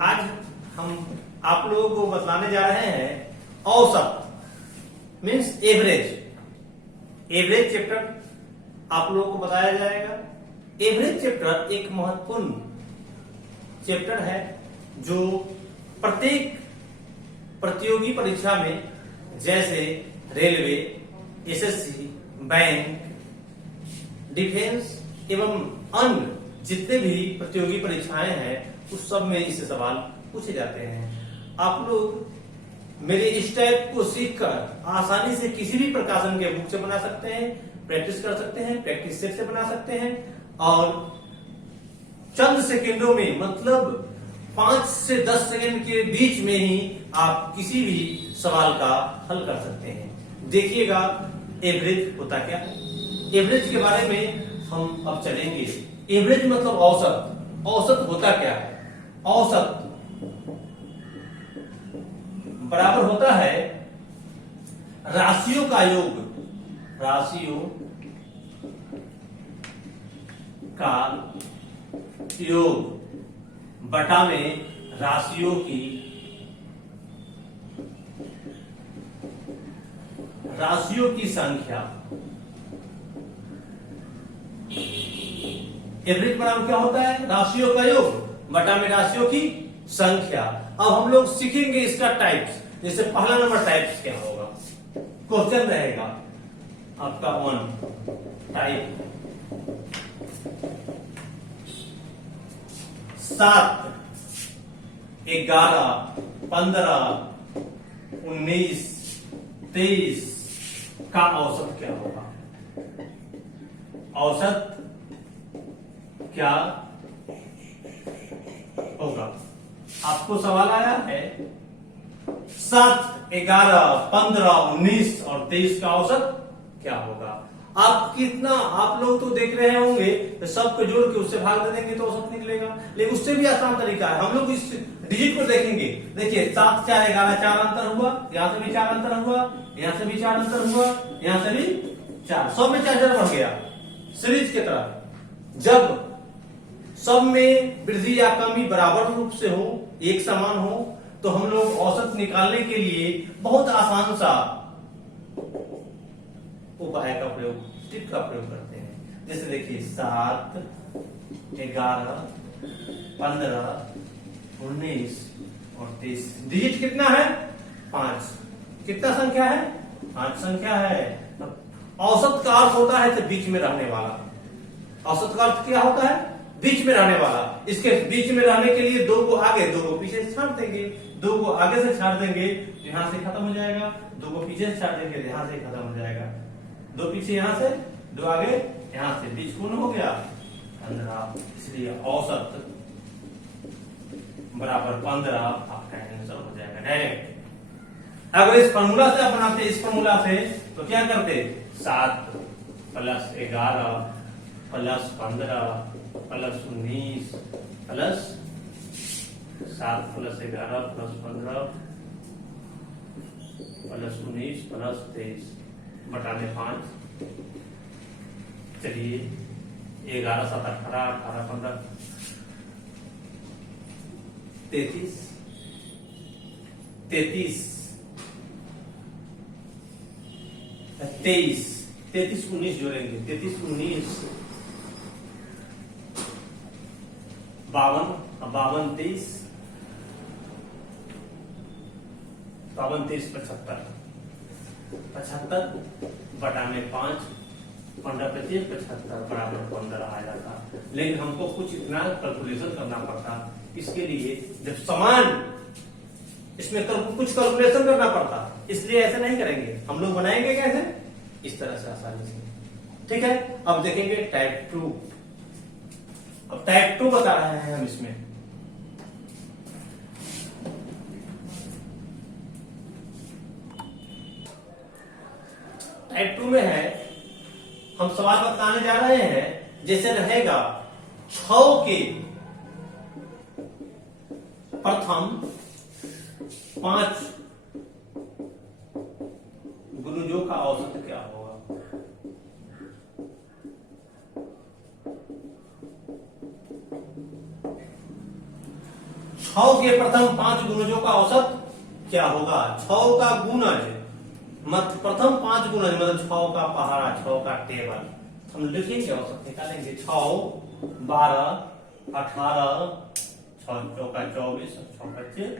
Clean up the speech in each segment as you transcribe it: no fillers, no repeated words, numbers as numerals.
आज हम आप लोगों को बताने जा रहे हैं औसत मीन्स एवरेज। एवरेज चैप्टर आप लोगों को बताया जाएगा। एवरेज चैप्टर एक महत्वपूर्ण चैप्टर है जो प्रत्येक प्रतियोगी परीक्षा में जैसे रेलवे, एसएससी, बैंक, डिफेंस एवं अन्य जितने भी प्रतियोगी परीक्षाएं हैं उस सब में इससे सवाल पूछे जाते हैं। आप लोग मेरे इस टाइप को सीखकर आसानी से किसी भी प्रकाशन के बुक से बना सकते हैं, प्रैक्टिस कर सकते हैं, प्रैक्टिस सेट से बना सकते हैं और चंद सेकंडों में मतलब 5 से 10 सेकंड के बीच में ही आप किसी भी सवाल का हल कर सकते हैं। देखिएगा एवरेज होता क्या है। एवरेज के बारे में हम अब चलेंगे। एवरेज मतलब औसत। औसत होता क्या है? औसत बराबर होता है राशियों का योग, राशियों का योग बटा में राशियों की संख्या। एवरेज बराबर क्या होता है? राशियों का योग बटा में राशियों की संख्या। अब हम लोग सीखेंगे इसका टाइप्स। जैसे पहला नंबर टाइप्स क्या होगा, क्वेश्चन रहेगा आपका 1 टाइप 7, 11, 15, 19, 23 का औसत क्या होगा? औसत क्या होगा? आपको सवाल आया है 7, 11, 15, 19 और 23 का औसत क्या होगा? आप कितना आप लोग तो देख रहे होंगे तो सबको जोड़ के उससे भाग दे देंगे तो औसत निकलेगा। लेकिन उससे भी आसान तरीका है। हम लोग इस डिजिट को देखेंगे। देखिए 7, 4, 11 4 अंतर हुआ, यहां से भी 4 अंतर हुआ, यहां से भी 4 अंतर हुआ, यहां से भी 4, सब में 4 बढ़ गया सीरीज की तरह। जब सब में वृद्धि या कमी बराबर रूप से हो, एक समान हो, तो हम लोग औसत निकालने के लिए बहुत आसान सा उपाय का प्रयोग, टिप का प्रयोग करते हैं। जैसे देखिए 7, 11, 15, 19 और 23। डिजिट कितना है? 5। कितना संख्या है? 5 संख्या है। औसत का अर्थ होता है बीच में रहने वाला। औसत का अर्थ क्या होता है? बीच में रहने वाला। इसके बीच में रहने के लिए 2 को आगे 2 को पीछे से छाड़ देंगे, 2 को आगे से छाड़ देंगे यहां से खत्म हो जाएगा, 2 को पीछे से छाड़ देंगे यहां से खत्म हो जाएगा, 2 पीछे यहां से, 2 आगे यहां से, बीच पूर्ण हो गया 15। इसलिए औसत बराबर 15 आपका आंसर हो जाएगा डायरेक्ट। अगर इस फॉर्मूला से आप बनाते, इस फॉर्मूला से तो क्या करते? 7 + 11 + 15 + 19 प्लस 7 + 11 + 15 + 19 + 23 बटा में 5। चलिए 11 7 18 18 15 33 33 23 33 19 जोड़ेंगे, 33 19 52 52 23 52 23 75 बटा में 5 15 25 75 बराबर 15 आ जाता। लेकिन हमको कुछ इतना कैलकुलेशन करना पड़ता। इसके लिए जब समान इसमें कुछ कैलकुलेशन करना पड़ता, इसलिए ऐसे नहीं करेंगे। हम लोग बनाएंगे कैसे? इस तरह से आसानी से। ठीक है, अब देखेंगे टाइप 2। अब टाइप 2 बता रहे हैं हम इसमें। टाइप 2 में है, हम सवाल बताने जा रहे हैं। जैसे रहेगा 6 के प्रथम 5 गुणजों का औसत क्या होगा? 6 6 के प्रथम 5 गुणजों का औसत क्या होगा? 6 का गुणज मत प्रथम 5 गुणज मतलब 6 का पहाड़ा, 6 का टेबल हम लिखेंगे, औसत निकालेंगे। 6 12 18 6 चौका 24 6 25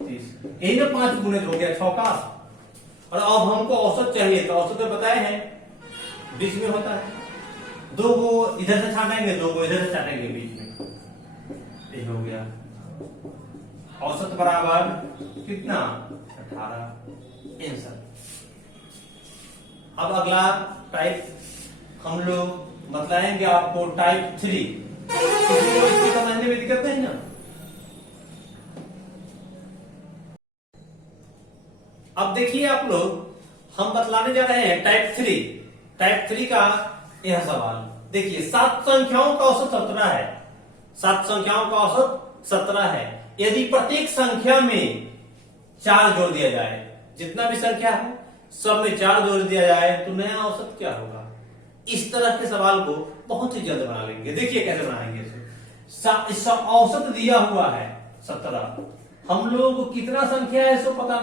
30, यही ना 5 गुणज हो गया 6 का। और अब हमको औसत चाहिए, तो औसत तो बताए हैं बीच में होता है, 2 को इधर से छाटेंगे 2 को इधर से छाटेंगे बीच में, ये हो गया। औसत बराबर कितना? 18 आंसर। अब अगला टाइप हम लोग बताएंगे आपको, टाइप 3। किसी को इसकी समझने में दिक्कत नहीं ना? अब देखिए आप लोग, हम बतलाने जा रहे हैं टाइप 3। टाइप 3 का यह सवाल देखिए, 7 संख्याओं का औसत 17 है। 7 संख्याओं का औसत 17 है। यदि प्रत्येक संख्या में 4 जोड़ दिया जाए, जितना भी संख्या है सब में 4 जोड़ दिया जाए, तो नया औसत क्या होगा? इस तरह के सवाल को बहुत ही जल्द बना लेंगे। देखिए कैसे बनाएंगे इसे। औसत दिया हुआ है 17, हम लोग को कितना संख्या है सो पता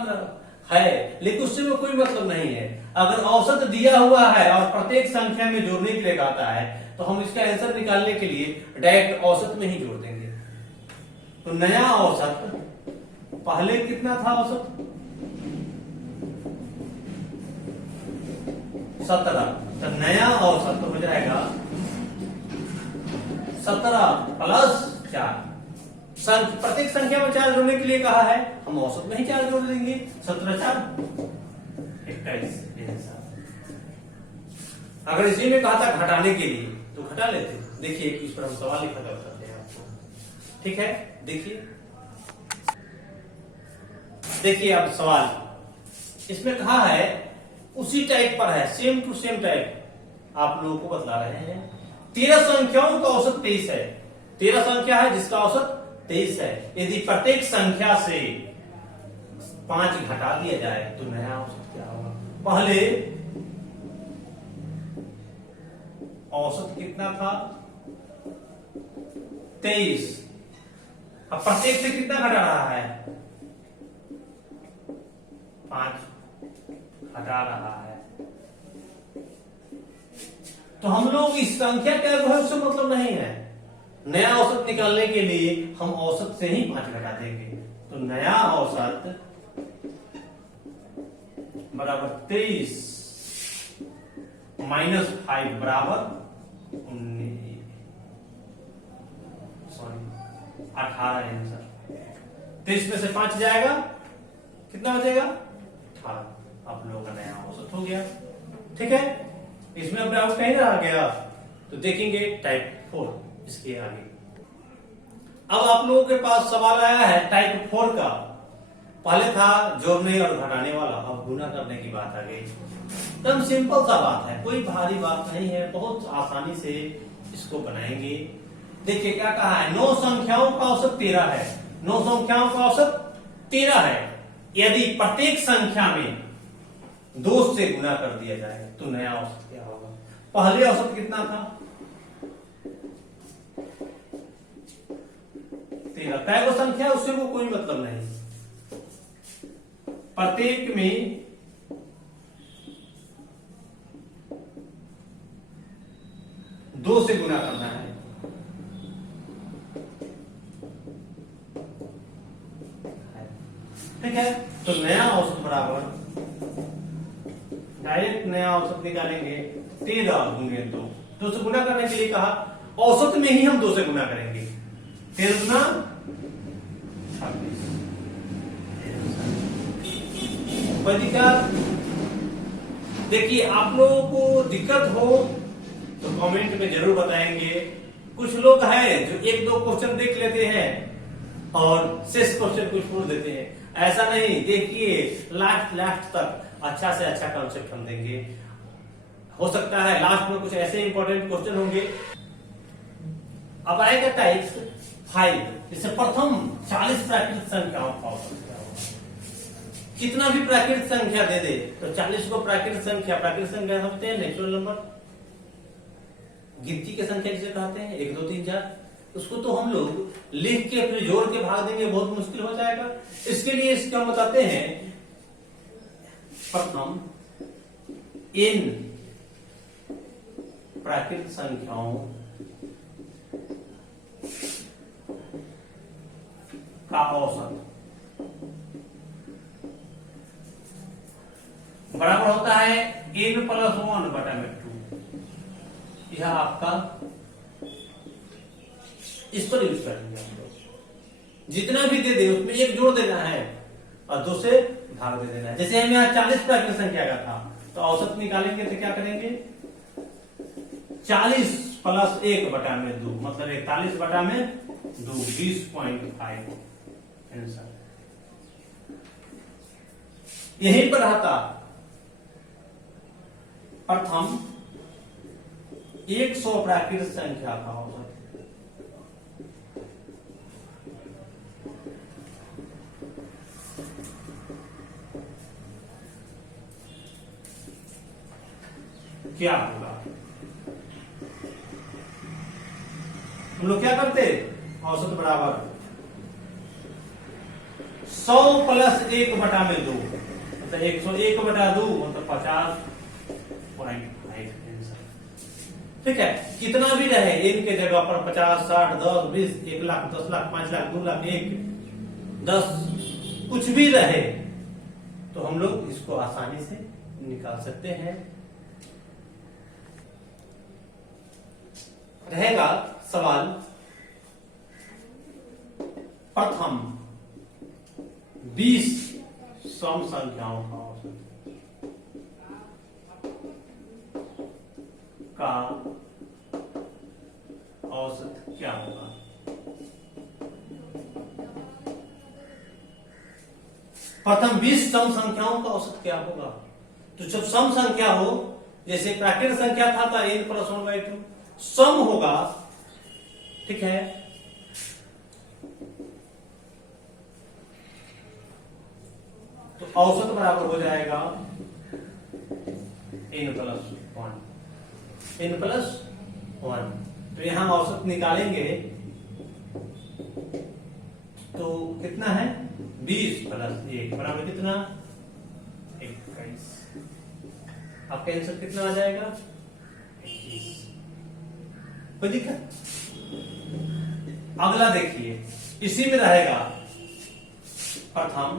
है, लेकिन उससे में कोई मतलब नहीं है। अगर औसत दिया हुआ है और प्रत्येक संख्या में जोड़ने के लिए कहता है, तो हम इसका आंसर निकालने के लिए डायरेक्ट औसत में ही जोड़ देंगे। तो नया औसत, पहले कितना था औसत? 17, तो नया औसत हो जाएगा 17 प्लस 4। प्रत्येक संख्या में 4 जोड़ने के लिए कहा है, हम औसत में ही 4 जोड़ देंगे। 17 4 21। अगर इसी में कहा था घटाने के लिए, तो घटा लेते। देखिए इस पर हम सवाल लिखा करते हैं आपको, ठीक है? देखिए अब सवाल इसमें कहा है, उसी टाइप पर है, सेम टू सेम टाइप आप लोगों को बतला रहे हैं। 13 संख्याओं का औसत 23 है। 13 संख्या है जिसका औसत 23 है। यदि प्रत्येक संख्या से 5 घटा दिया जाए, तो नया औसत क्या होगा? पहले औसत कितना था? 23। अब प्रत्येक से कितना घटा रहा है? 5 घटा रहा है। तो हम लोग इस संख्या क्या है उससे मतलब नहीं है। नया औसत निकालने के लिए हम औसत से ही 5 घटा देंगे। तो नया औसत बराबर 23 माइनस 5 बराबर 18 आंसर। 23 में से 5 जाएगा, कितना बचेगा? 18। आप लोगों का नया औसत हो गया। ठीक है, इसमें अब डाउट कहीं रह गया, तो देखेंगे टाइप 4 इसके आगे। अब आप लोगों के पास सवाल आया है टाइप 4 का। पहले था जोड़ने और घटाने वाला, अब गुना करने की बात आ गई। एकदम सिंपल सा बात है, कोई भारी बात नहीं है, बहुत आसानी से इसको बनाएंगे। देखिए क्या कहा है, 9 संख्याओं का औसत 13 है। 9 संख्याओं का औसत 13 है। यदि प्रत्येक संख्या में 2 से गुना कर दिया जाए, तो नया औसत क्या होगा? पहले औसत कितना था? 13। तय वो संख्या, उससे वो कोई मतलब नहीं। प्रत्येक में 2 से गुना करना है। ठीक है, तो नया औसत बराबर, डायरेक्ट नया औसत निकालेंगे 13 गुणे 2। 2 से गुना करने के लिए कहा, औसत में ही हम 2 से गुना करेंगे। 13 गुना 26। कोई दिक्कत? देखिए आप लोगों को दिक्कत हो तो कमेंट में जरूर बताएंगे। कुछ लोग हैं जो 1-2 क्वेश्चन देख लेते हैं और शेष क्वेश्चन कुछ छोड़ देते हैं। ऐसा नहीं, देखिए लास्ट तक अच्छा से अच्छा कॉन्सेप्ट हम देंगे। हो सकता है लास्ट में कुछ ऐसे इंपॉर्टेंट क्वेश्चन होंगे। अब आएगा टाइप 5, जैसे प्रथम 40 प्राकृतिक संख्याओं का औसत क्या होगा? कितना भी प्राकृतिक संख्या दे दे, तो 40 को प्राकृतिक संख्या समझते हैं, नेचुरल नंबर, गिनती की संख्या जिसे कहते हैं, 1 2 3 4। उसको तो हम लोग लिख के फिर जोड़ के भाग देंगे, बहुत मुश्किल हो जाएगा। इसके लिए इसको हम बताते हैं, प्रथम इन प्राकृत संख्याओं का औसत बराबर होता है n प्लस 1 बटा में 2। यह आपका इस पर यूज करेंगे हम लोग। जितना भी दे दे उसमें एक जोड़ देना है और 2 से भाग दे देना है। जैसे हम यहाँ 40 प्राकृत संख्या का था तो औसत निकालेंगे तो क्या करेंगे, 40 प्लस 1 बटा में 2 मतलब 41 बटा में 2, 20.5 आंसर। यहीं पर रहता प्रथम 100 प्राकृत संख्या का औसत। क्या होगा, हम लोग क्या करते, औसत बराबर 100 प्लस 1 बटा में 2 मतलब 101 बटा 2 मतलब 50.5 आंसर। ठीक है, कितना भी रहे n के जगह पर 50, 60, 10, 20, 1 लाख, 10 लाख, 5 लाख, 2 लाख, 1, 10 कुछ भी रहे तो हम लोग इसको आसानी से निकाल सकते हैं। रहेगा सवाल, प्रथम 20 सम संख्याओं का औसत क्या होगा। प्रथम 20 सम संख्याओं का औसत क्या होगा। तो जब सम संख्या हो, जैसे प्राकृत संख्या था n प्लस 1/2, सम होगा, ठीक है, तो औसत बराबर हो जाएगा n प्लस 1। तो यहां औसत निकालेंगे तो कितना है, 20 प्लस 1 बराबर कितना, 21। आपका आंसर कितना आ जाएगा, 21। कोई दिक्कत। अगला देखिए, इसी में रहेगा प्रथम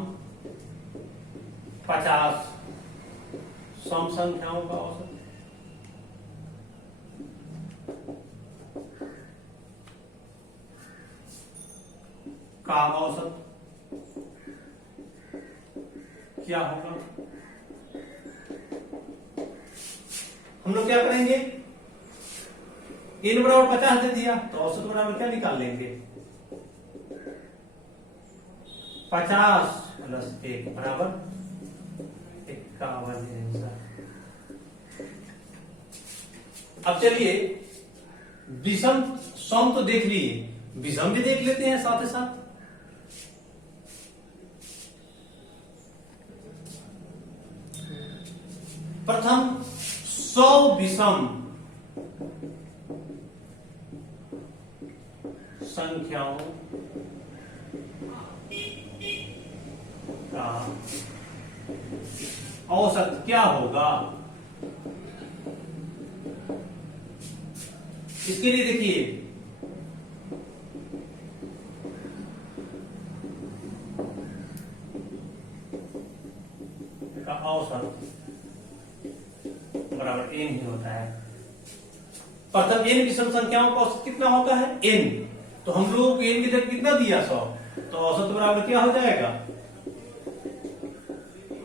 50 सम संख्याओं का औसत। का औसत क्या होगा। हम लोग क्या करेंगे, n बराबर 50 दे दिया तो औसत बराबर क्या निकाल लेंगे, 50 प्लस 1 बराबर 51 आंसर। अब चलिए विषम सम तो देख लिए, विषम भी देख लेते हैं साथ ही साथ। प्रथम 100 विषम संख्याओं का औसत क्या होगा। इसके लिए देखिए, का औसत बराबर n ही होता है। प्रथम n विषम संख्याओं का औसत कितना होता है, n। तो हम लोग n की जगह कितना दिया, 100, तो औसत बराबर क्या हो जाएगा,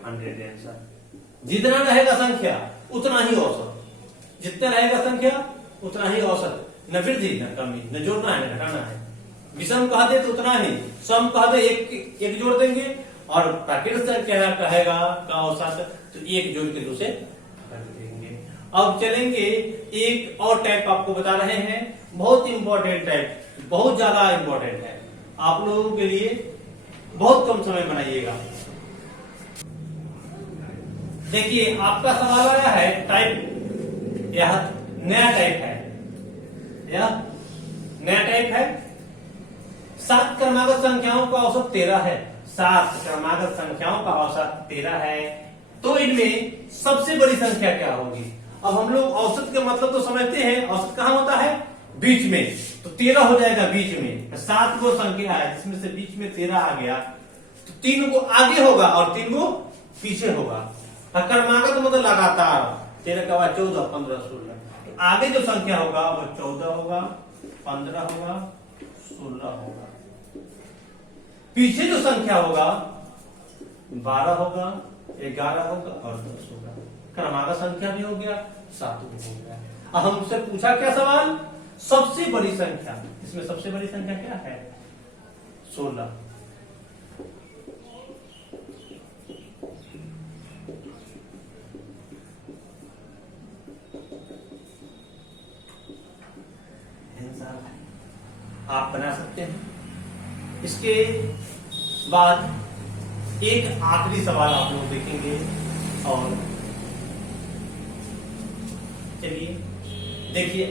100 आंसर। जितना रहेगा संख्या उतना ही औसत, जितना रहेगा संख्या उतना ही औसत, न वृद्धि न कमी, न जोड़ना है न घटाना है। विषम कह दे तो उतना ही, सम कह दे एक जोड़ देंगे, और प्राकृत संख्या कहेगा का औसत तो एक जोड़ के 2 से कर देंगे। अब चलेंगे, एक और टाइप आपको बता रहे हैं, बहुत इंपॉर्टेंट टाइप, बहुत ज्यादा इंपॉर्टेंट है, आप लोगों के लिए बहुत कम समय बनाइएगा। देखिए आपका सवाल आया है टाइप, यह नया टाइप है, यह नया टाइप है। 7 क्रमागत संख्याओं का औसत 13 है। 7 क्रमागत संख्याओं का औसत 13 है। तो इनमें सबसे बड़ी संख्या क्या होगी? अब हम लोग औसत के मतलब तो समझते हैं, औसत कहां होता है? बीच में। तो 13 हो जाएगा बीच में। 7 को संख्या है जिसमें से बीच में 13 आ गया, तो 3 को आगे होगा और 3 को पीछे होगा। क्रमागत मतलब लगातार। 13 का बाद 14, 15, 16। तो आगे जो संख्या होगा वो 14 होगा, 15 होगा, 16 होगा। पीछे जो संख्या होगा 12 होगा, 11 होगा और 10 होगा। क्रमागत संख्या भी हो गया, 7 भी हो गया। अब हमसे पूछा क्या सवाल? सबसे बड़ी संख्या। इसमें सबसे बड़ी संख्या क्या है? 16। आप बना सकते हैं। इसके बाद एक आखिरी सवाल आप लोग देखेंगे और चलिए देखिए।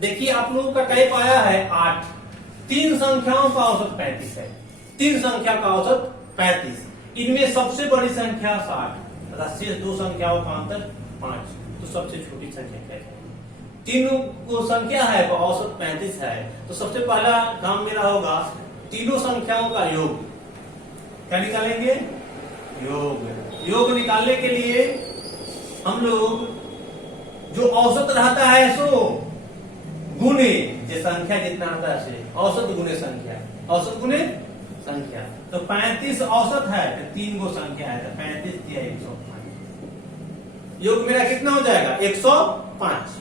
देखिए आप लोगों का टाइप आया है 8। 3 संख्याओं का औसत 35 है। 3 संख्या का औसत 35। इनमें सबसे बड़ी संख्या 60 तथा शेष 2 संख्याओं का अंतर 5। तो सबसे छोटी संख्या क्या है? 3 को संख्या है वो औसत 35 है। तो सबसे पहला काम मेरा होगा तीनों संख्याओं का योग। क्या निकालेंगे? योग। योग निकालने के लिए हम लोग जो औसत रहता है सो गुने जो संख्या जितना आता है से औसत गुने संख्या, औसत गुने संख्या। तो 35 औसत है तो 3 को संख्या है तो 35 दिया 105। योग मेरा कितना हो जाएगा? 105।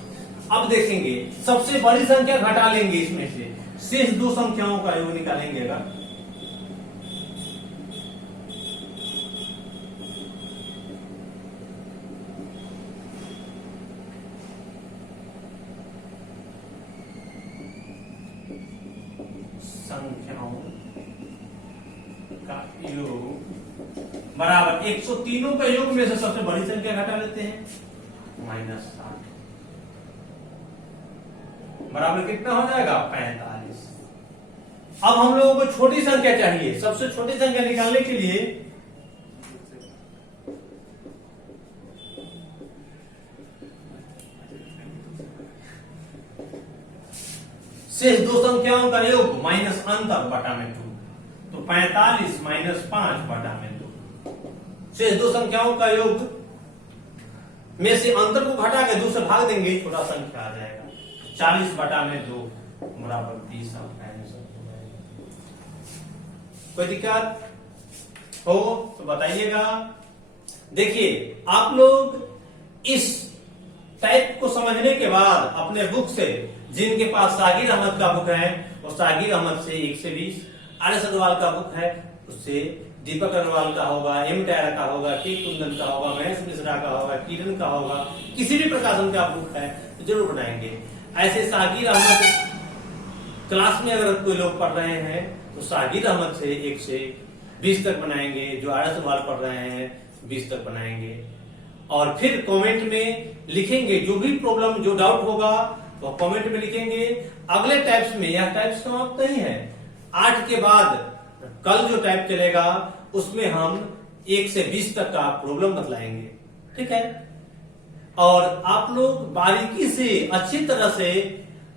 अब देखेंगे सबसे बड़ी संख्या घटा लेंगे, इसमें से शेष 2 संख्याओं का योग निकालेंगे। अगर संख्याओं का योग बराबर 103 का योग में से सबसे बड़ी संख्या घटा लेते हैं -7 बराबर कितना हो जाएगा? 45। अब हम लोगों को छोटी संख्या चाहिए। सबसे छोटी संख्या निकालने के लिए शेष 2 संख्याओं का योग माइनस अंतर बटा में 2। तो 45 माइनस 5 बटा में 2। शेष 2 संख्याओं का योग में से अंतर को घटा के 2 से भाग देंगे, छोटा संख्या आ जाएगा। 40 बटा में 2 बराबर 20। कोई दिक्कत हो तो बताइएगा। देखिए आप लोग इस टाइप को समझने के बाद अपने बुक से, जिनके पास सागिर अहमद का बुक है और सागिर अहमद से 1 से 20, आर.एस. अग्रवाल का बुक है उससे दीपक अग्रवाल का होगा, एम टायरा का होगा, टी कुंदन का होगा, महेश मिश्रा का होगा, किरण का होगा, किसी भी प्रकाशन का बुक है तो जरूर बनाएंगे। ऐसे सागिर अहमद क्लास में अगर कोई लोग पढ़ रहे हैं तो सागिर अहमद से 1 से 20 तक बनाएंगे। जो आर.एस. अग्रवाल पढ़ रहे हैं 20 तक बनाएंगे। और फिर कमेंट में लिखेंगे जो भी प्रॉब्लम, जो डाउट होगा वो कमेंट में लिखेंगे। अगले टाइप्स में, यह टाइप्स समाप्त नहीं है। 8 के बाद कल जो टाइप चलेगा उसमें हम 1 से 20 तक का प्रॉब्लम बतलाएंगे। ठीक है। और आप लोग बारीकी से, अच्छी तरह से,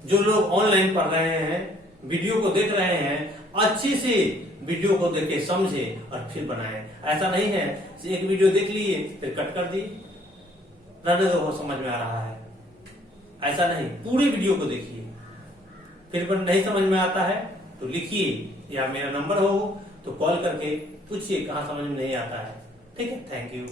जो लोग ऑनलाइन पढ़ रहे हैं, वीडियो को देख रहे हैं, अच्छी से वीडियो को देख के समझे और फिर बनाएं। ऐसा नहीं है एक वीडियो देख लिए फिर कट कर दी, रहने दो, समझ में आ रहा है। ऐसा नहीं, पूरी वीडियो को देखिए। फिर नहीं समझ में आता है तो लिखिए, या मेरा नंबर हो तो कॉल करके पूछिए कहां समझ में नहीं आता है। ठीक है। Thank you.